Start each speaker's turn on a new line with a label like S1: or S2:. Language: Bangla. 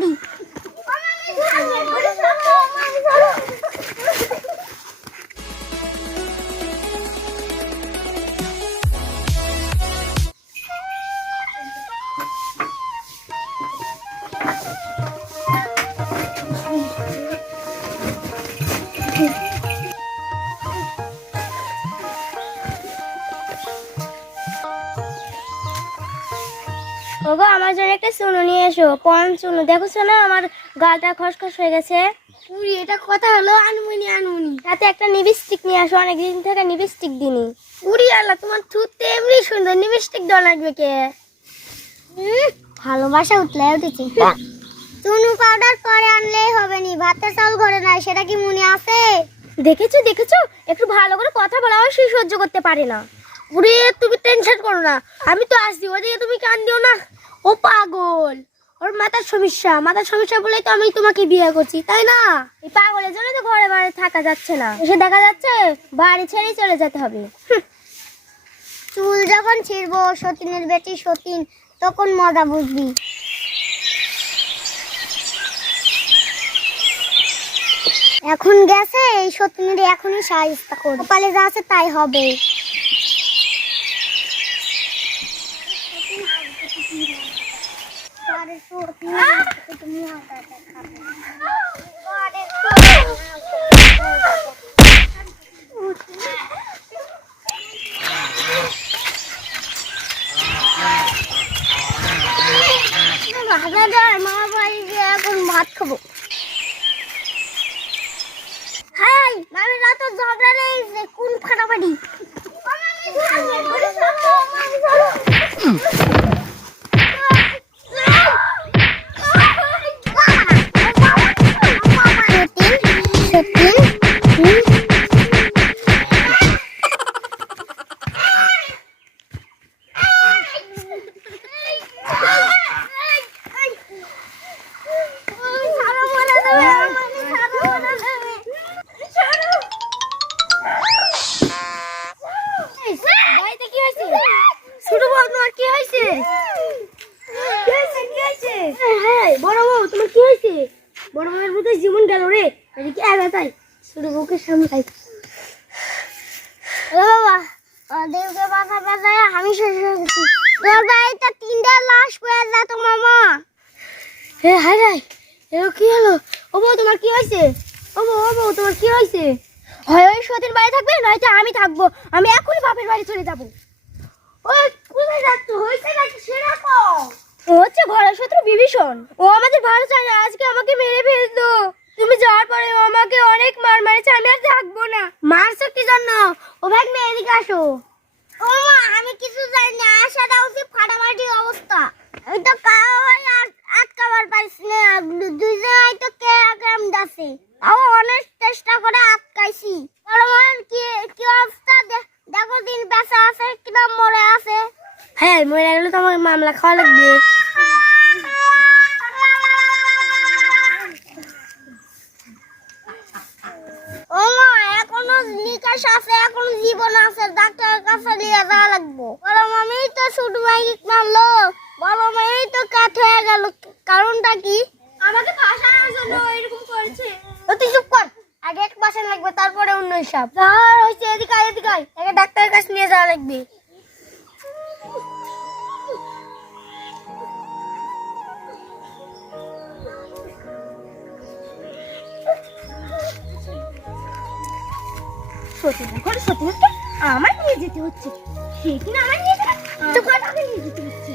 S1: ফাটাফাটি ওগো আমার জন্য একটা চুনো নিয়ে এসো কোন চুনো। দেখো শোনো আমার গালটা খসখস হয়ে গেছে। পুরি এটা কথা হলো আনমুনি আনমুনি। তাতে একটা লিপস্টিক নিয়ে আসো অনেক দিন থেকে লিপস্টিক দিনি পুরি আল্লাহ তোমার থুতে এমনি সুন্দর লিপস্টিক দেওয়া লাগবে কে? ভালোবাসা উঠলে উঠেছে। চুনু পাউডার পরে আনলেই হবে নি ভাতের চাল ঘরে নাই সেটা কি মনে আছে? দেখেছ দেখেছ? একটু ভালো করে কথা বলা হয় সে সহ্য করতে পারে না। পুরে তুমি টেনশন করো না। আমি তো আসছি, ওদিকে তুমি কান দিও না। ও পাগল। ওর মাথার সমস্যা মাথার সমস্যা বলেই তো আমি তোমাকে বিয়ে করছি, তাই না? এই পাগলের জন্য তো ঘরে বাড়ি থাকা যাচ্ছে না। এসে দেখা যাচ্ছে, বাড়ি ছেড়েই চলে যেতে হবে। চুল যখন ছিড়বো, সতীনের বেটি সতীন, তখন মজা বুঝবি। এখন গেছে, এই সতীনের এখনই সাহায্য করবে কপালে যা আছে তাই হবে। মামা বাড়ি গিয়ে এখন ভাত খাব হাই মামি রাত ঝগড়া লেগেছে কোন ফাটাফাটি? তিনটা লাশ তো মামা এলো কি হলো? তোমার কি হয়েছে? তোমার কি হয়েছে? হয়, ওই বাড়ি থাকবে আমি থাকব। আমি এখনই বাপের বাড়ি চলে যাব ওই কোথায় যাচ্ছ হয়েছে নাকি সেরা কও ও হচ্ছে ঘরের শত্রু বিভীষণ। ও আমাদের ভালো চায় না আজকে আমাকে মেরে ফেলতো। তুমি যাওয়ার পরে ও আমাকে অনেক মার মারেছে আমি আর থাকব না। মারছো কি জন্য? ও ভাগ মেয়ে এদিকে আসো। ও আমি কিছু জানি না আশা দাও সে ফাটাফাটি অবস্থা। আমি তো কাওয়াই আটকাবার পারছি না দুইজনাই তো কে গ্রাম দাসে তাও অনেক চেষ্টা করে আটকাইছি। আমার কি কি অবস্থা? দেখো দিন বেঁচে আছে কিনা মরে আছে। হ্যাঁ মরে গেলে তো আমাকে মামলা খাওয়া লাগবে। এখনও নিকাশ আছে এখনও জীবন আছে ডাক্তারের কাছে নিয়ে যাওয়া লাগবো। বড় মামি তো ছোট মাই মারলো। বড় মাই তো কাঠ হয়ে গেল। কারণটা কি? আমাকে ফাঁসানোর জন্য এরকম করেছে। তুই চুপ কর। আগে এক পাশে লাগবে তারপরে অন্য হিসাব। আর হয়েছে এদিকে এদিকে আগে ডাক্তারের কাছে নিয়ে যাওয়া লাগবে। করে সত্যি আমার নিয়ে যেতে হচ্ছে। সে কিনা আমার নিয়ে যেতে তো কথা নিয়ে যেতে হচ্ছে?